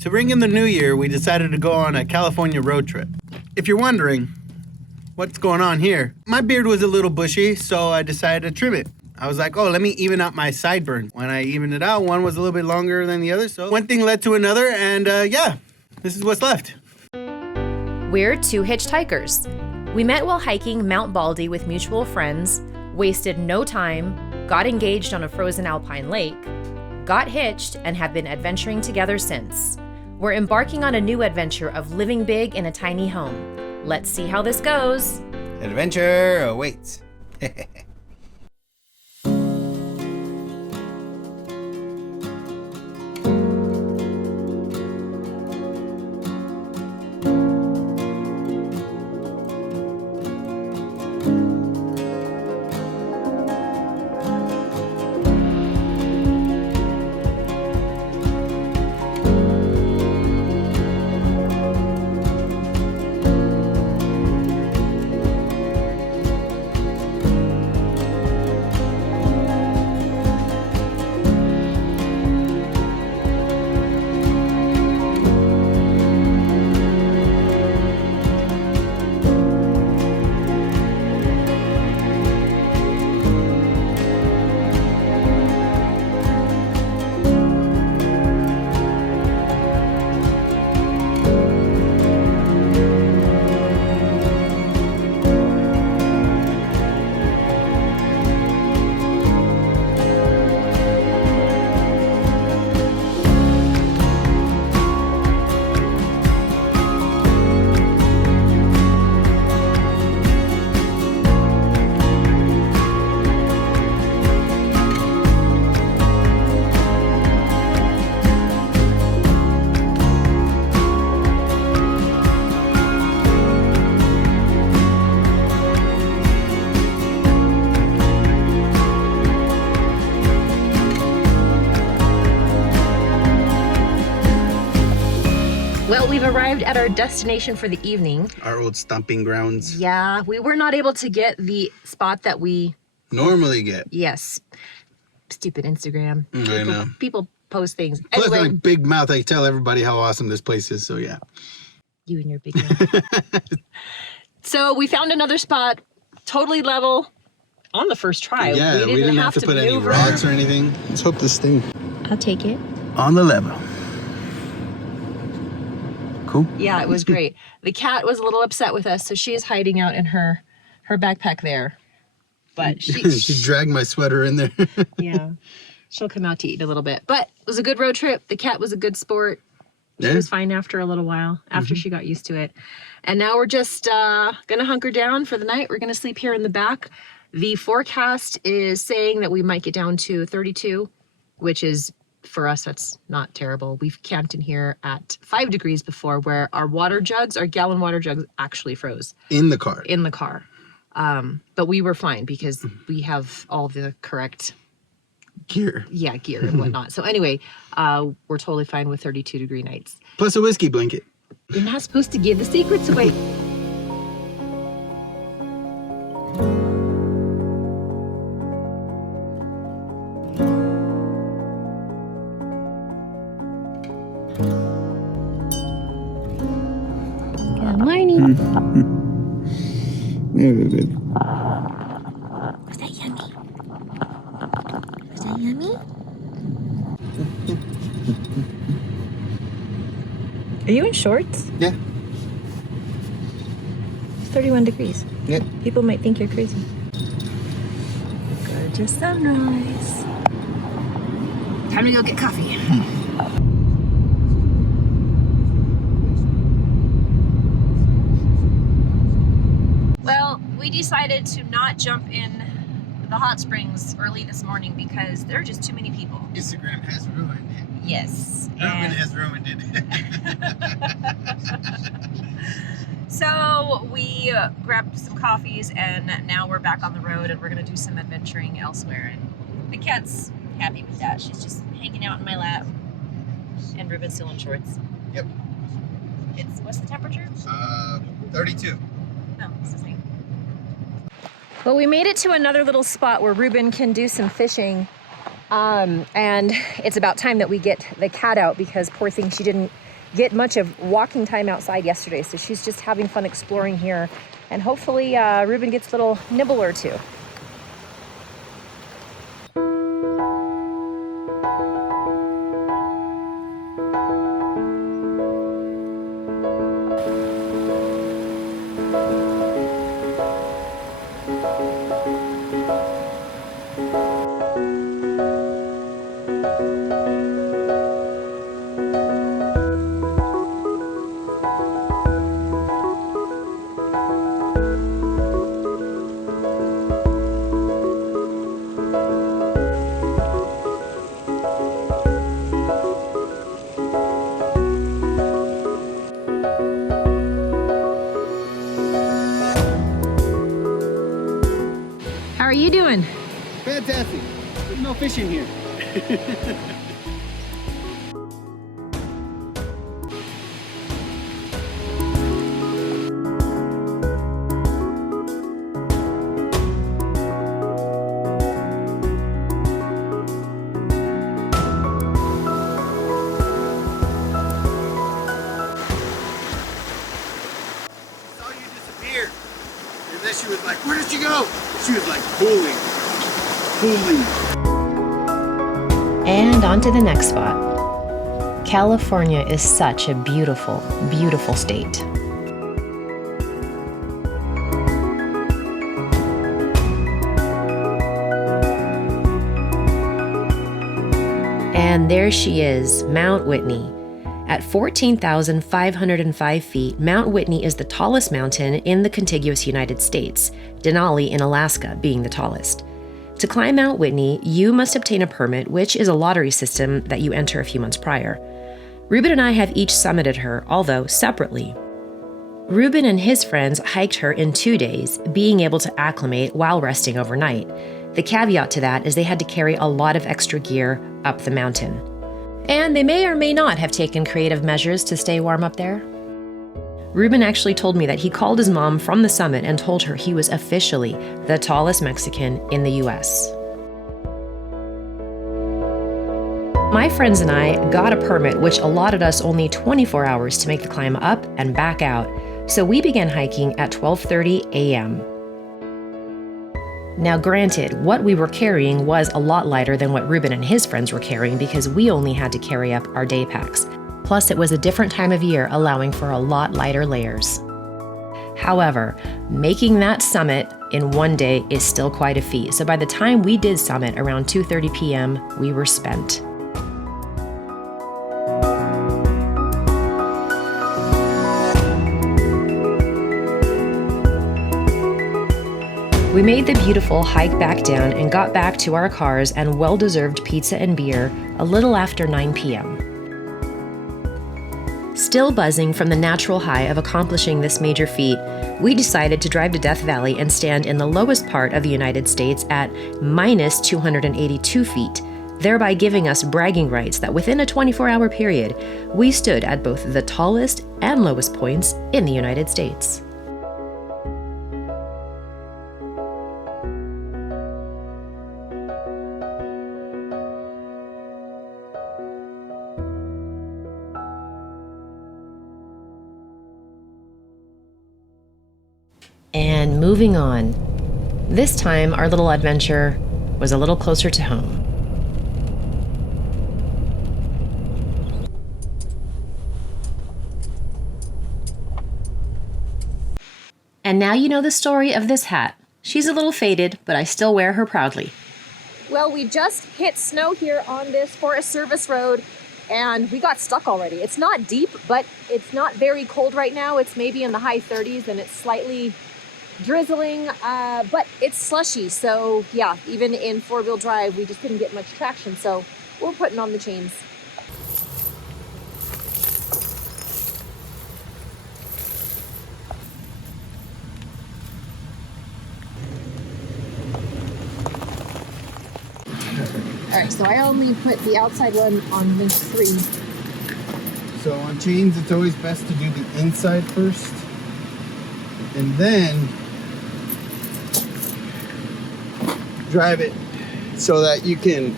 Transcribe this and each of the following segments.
To bring in the new year, we decided to go on a California road trip. If you're wondering what's going on here, my beard was a little bushy, so I decided to trim it. I was like, oh, let me even out my sideburns. When I evened it out, one was a little bit longer than the other, so one thing led to another, and yeah, this is what's left. We're two hitchhikers. We met while hiking Mount Baldy with mutual friends, wasted no time, got engaged on a frozen alpine lake, got hitched, and have been adventuring together since. We're embarking on a new adventure of living big in a tiny home. Let's see how this goes. Adventure awaits. Well, we've arrived at our destination for the evening. Our old stomping grounds. Yeah, we were not able to get the spot that we Normally get. Yes. Stupid Instagram. I know. People post things. Plus, Anyway, like big mouth, I tell everybody how awesome this place is, so yeah. you and your big mouth. So we found another spot, totally level, on the first try. Yeah, we didn't have to put any maneuver. rocks or anything. Let's hope this thing I'll take it. on the level. Cool. Yeah, it was great. The cat was a little upset with us, so she is hiding out in her backpack there. But She dragged my sweater in there. yeah, she'll come out to eat a little bit. But it was a good road trip. The cat was a good sport. She was fine after a little while, after she got used to it. And now we're just gonna hunker down for the night. We're gonna sleep here in the back. The forecast is saying that we might get down to 32, which is, for us, that's not terrible. We've camped in here at 5 degrees before, where our gallon water jugs actually froze. In the car. In the car. But we were fine because we have all the correct Gear. gear and whatnot. So anyway, we're totally fine with 32-degree nights. Plus a whiskey blanket. You're not supposed to give the secrets away. Good morning. Very good. Was that yummy? Was that yummy? Are you in shorts? Yeah. It's 31 degrees. Yep. People might think you're crazy. Gorgeous sunrise. Time to go get coffee. Well, we decided to not jump in the hot springs early this morning because there are just too many people. Instagram has ruined it. Yes. Urban has ruined it. So we grabbed some coffees and now we're back on the road and we're going to do some adventuring elsewhere. And the cat's happy with that. She's just hanging out in my lap. And Ruben's still in shorts. Yep. What's the temperature? 32. No, it's the same. Well, we made it to another little spot where Ruben can do some fishing. And it's about time that we get the cat out because poor thing, she didn't get much of walking time outside yesterday. So she's just having fun exploring here. And hopefully Ruben gets a little nibble or two. How are you doing? Fantastic. There's no fish in here. Saw you disappear. And then she was like, where did you go? She was like, pulling. And on to the next spot. California is such a beautiful, beautiful state. And there she is, Mount Whitney. At 14,505 feet, Mount Whitney is the tallest mountain in the contiguous United States, Denali in Alaska being the tallest. To climb Mount Whitney, you must obtain a permit, which is a lottery system that you enter a few months prior. Ruben and I have each summited her, although separately. Ruben and his friends hiked her in 2 days, being able to acclimate while resting overnight. The caveat to that is they had to carry a lot of extra gear up the mountain. And they may or may not have taken creative measures to stay warm up there. Ruben actually told me that he called his mom from the summit and told her he was officially the tallest Mexican in the US. My friends and I got a permit which allotted us only 24 hours to make the climb up and back out, so we began hiking at 12:30 a.m. Now granted, what we were carrying was a lot lighter than what Ruben and his friends were carrying because we only had to carry up our day packs. Plus, it was a different time of year, allowing for a lot lighter layers. However, making that summit in 1 day is still quite a feat, so by the time we did summit around 2:30 p.m., we were spent. We made the beautiful hike back down and got back to our cars and well-deserved pizza and beer a little after 9 p.m. Still buzzing from the natural high of accomplishing this major feat, we decided to drive to Death Valley and stand in the lowest part of the United States at minus 282 feet, thereby giving us bragging rights that within a 24-hour period, we stood at both the tallest and lowest points in the United States. And moving on. This time, our little adventure was a little closer to home. And now you know the story of this hat. She's a little faded, but I still wear her proudly. Well, we just hit snow here on this Forest Service road, and we got stuck already. It's not deep, but it's not very cold right now. It's maybe in the high 30s, and it's slightly drizzling, but it's slushy. So yeah, even in four-wheel drive, we just couldn't get much traction. So we're putting on the chains. All right, so I only put the outside one on link 3. So on chains, it's always best to do the inside first, and then drive it so that you can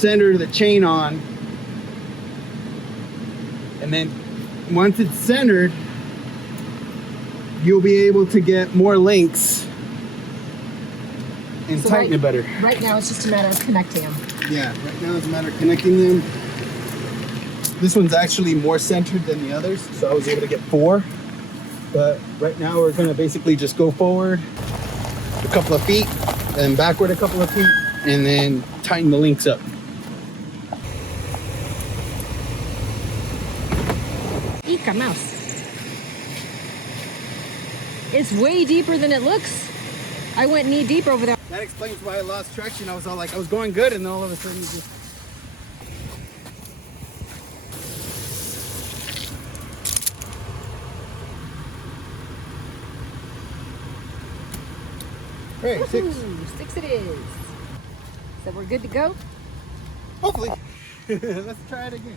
center the chain on, and then once it's centered, you'll be able to get more links and tighten it better. Right now, it's just a matter of connecting them. Yeah, right now it's a matter of connecting them. This one's actually more centered than the others, so I was able to get 4. But right now we're gonna basically just go forward a couple of feet, and backward a couple of feet, and then tighten the links up. Eek, a mouse. It's way deeper than it looks. I went knee deep over there. That explains why I lost traction. I was all like, I was going good, and then all of a sudden it just... Hey, 6. Ooh, 6 it is. So we're good to go? Hopefully. Let's try it again.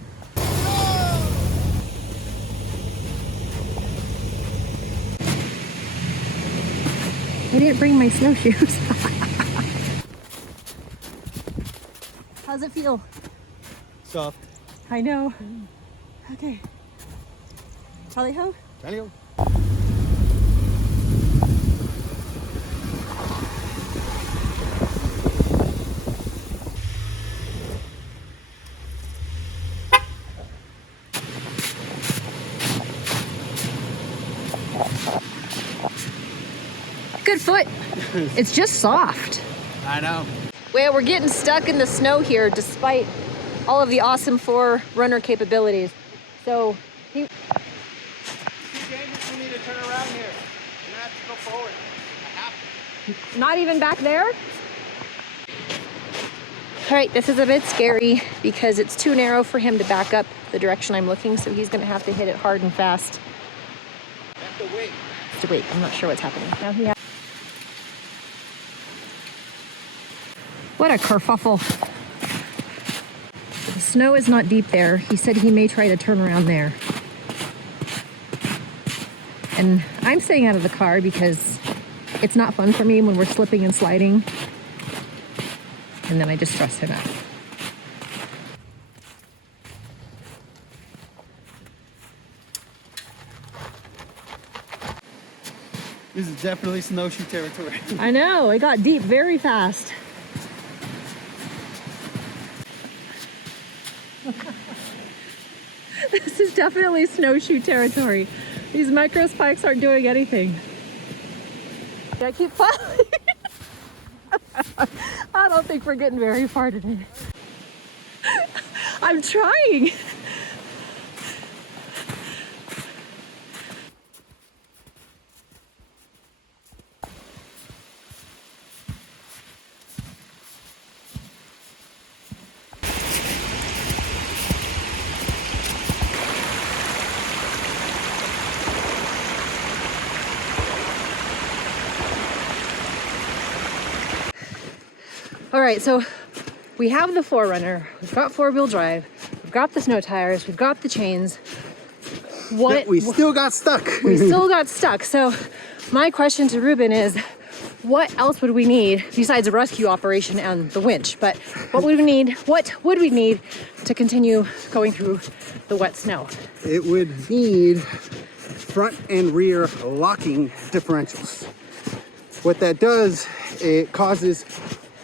I didn't bring my snowshoes. How's it feel? Soft. I know. Okay. Tally ho? Tally ho. Good foot. It's just soft. I know. Well, we're getting stuck in the snow here despite all of the awesome 4-runner capabilities. So, Too dangerous for me to turn around here. I'm gonna have to go forward. I have to. not even back there? All right, this is a bit scary because it's too narrow for him to back up the direction I'm looking, so he's gonna have to hit it hard and fast. I have to wait. To wait, I'm not sure what's happening. Now he has... What a kerfuffle. The snow is not deep there. He said he may try to turn around there. And I'm staying out of the car because it's not fun for me when we're slipping and sliding. And then I just trust him out. This is definitely snowshoe territory. I know, I got deep very fast. This is definitely snowshoe territory. These micro spikes aren't doing anything. Did I keep following? I don't think we're getting very far today. I'm trying. All right, so we have the 4Runner, we've got 4-wheel drive, we've got the snow tires, we've got the chains. What? We still got stuck. We still got stuck. So my question to Ruben is, what else would we need besides a rescue operation and the winch? But what would we need to continue going through the wet snow? It would need front and rear locking differentials. What that does, it causes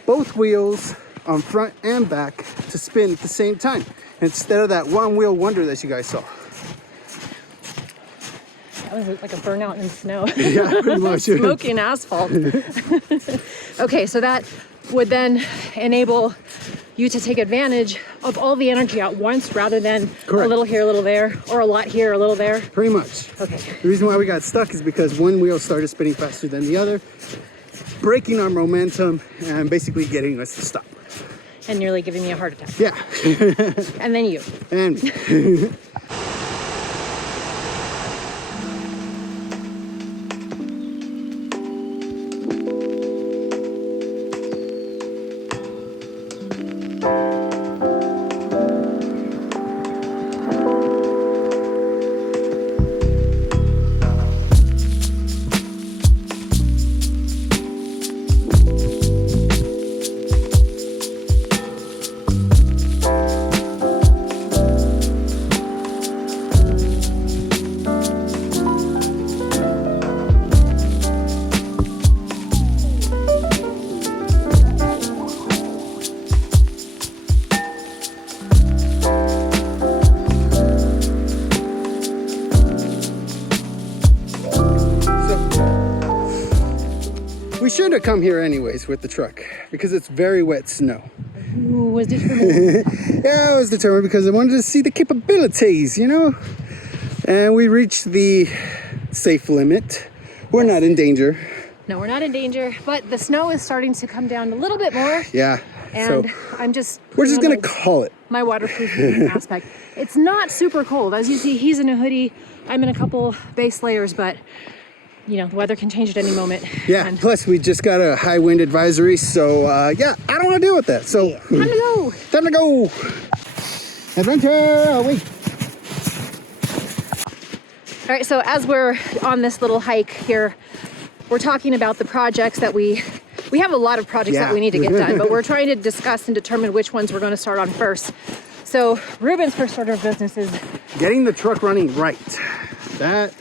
both wheels on front and back to spin at the same time instead of that one wheel wonder that you guys saw. That was like a burnout in snow. Yeah, pretty much. Smoking asphalt. Okay, so that would then enable you to take advantage of all the energy at once rather than Correct. A little here, a little there, or a lot here, a little there. Pretty much. Okay. The reason why we got stuck is because one wheel started spinning faster than the other, breaking our momentum and basically getting us to stop. And nearly giving me a heart attack. Yeah. And then you. And we should have come here anyways with the truck because it's very wet snow. Who was determined? Yeah, I was determined because I wanted to see the capabilities, you know? And we reached the safe limit. We're not in danger. No, we're not in danger, but the snow is starting to come down a little bit more. Yeah. And So I'm just... we're just gonna call it. My waterproofing aspect. It's not super cold. As you see, he's in a hoodie. I'm in a couple base layers, but you know, the weather can change at any moment. Yeah, And plus we just got a high wind advisory, so yeah, I don't want to deal with that. So time to go. Time to go. Adventure away. All right, so as we're on this little hike here, we're talking about the projects that we have a lot of projects that we need to get done, but we're trying to discuss and determine which ones we're going to start on first. So Ruben's first order of business is getting the truck running right. That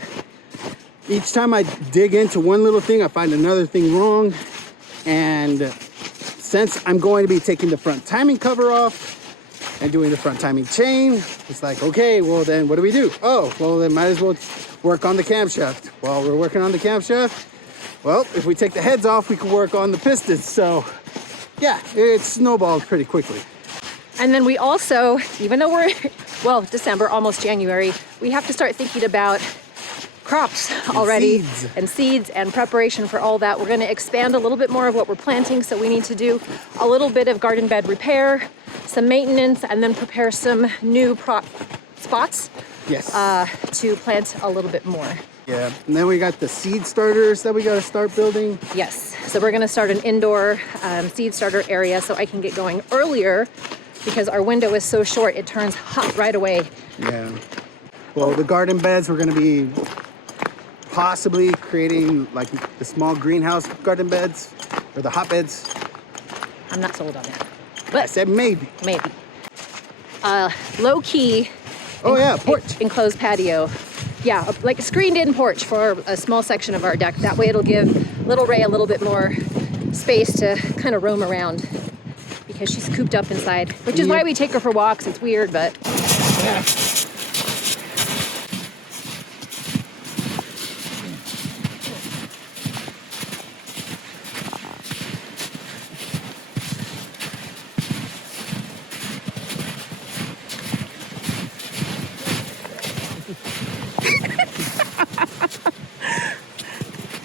each time I dig into one little thing, I find another thing wrong. And since I'm going to be taking the front timing cover off and doing the front timing chain, it's like, okay, well then what do we do? Oh, well then might as well work on the camshaft. While we're working on the camshaft, well, if we take the heads off, we can work on the pistons. So yeah, it snowballed pretty quickly. And then we also, even though we're, well, December, almost January, we have to start thinking about crops already and seeds and preparation for all that. We're going to expand a little bit more of what we're planting. So we need to do a little bit of garden bed repair, some maintenance, and then prepare some new spots to plant a little bit more. Yeah, and then we got the seed starters that we got to start building. Yes, so we're going to start an indoor seed starter area so I can get going earlier because our window is so short, it turns hot right away. Yeah. Well, the garden beds, we're going to be possibly creating like the small greenhouse garden beds or the hotbeds. I'm not sold on that. But I said maybe. Maybe. Low key. Oh yeah, porch. Enclosed patio. Yeah, like a screened in porch for a small section of our deck. That way it'll give little Ray a little bit more space to kind of roam around because she's cooped up inside, which is why we take her for walks. It's weird, but. Yeah.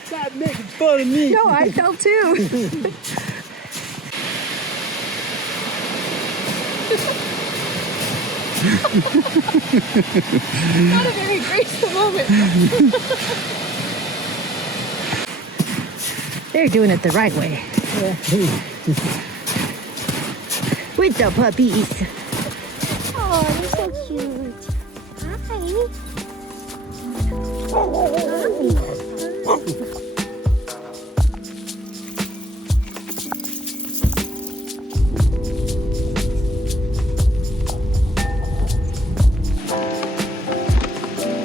Stop making fun of me. No, I fell too. Not a very graceful moment. They're doing it the right way. Yeah. With the puppies. Oh, you're so cute.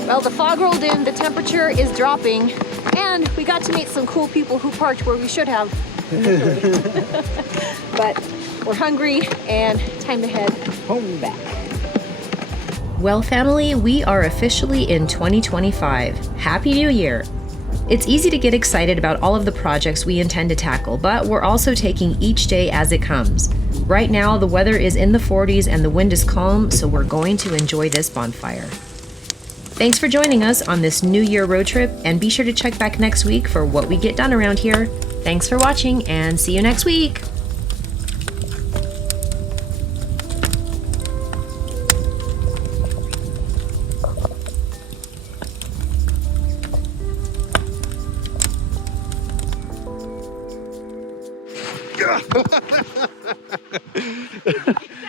Well, the fog rolled in, the temperature is dropping, and we got to meet some cool people who parked where we should have. But we're hungry and time to head home back. Well, family, we are officially in 2025. Happy New Year! It's easy to get excited about all of the projects we intend to tackle, but we're also taking each day as it comes. Right now, the weather is in the 40s and the wind is calm, so we're going to enjoy this bonfire. Thanks for joining us on this New Year road trip, and be sure to check back next week for what we get done around here. Thanks for watching, and see you next week!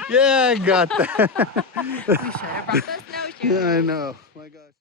Yeah, I got that. We should have brought the snowshoes. I know. My God.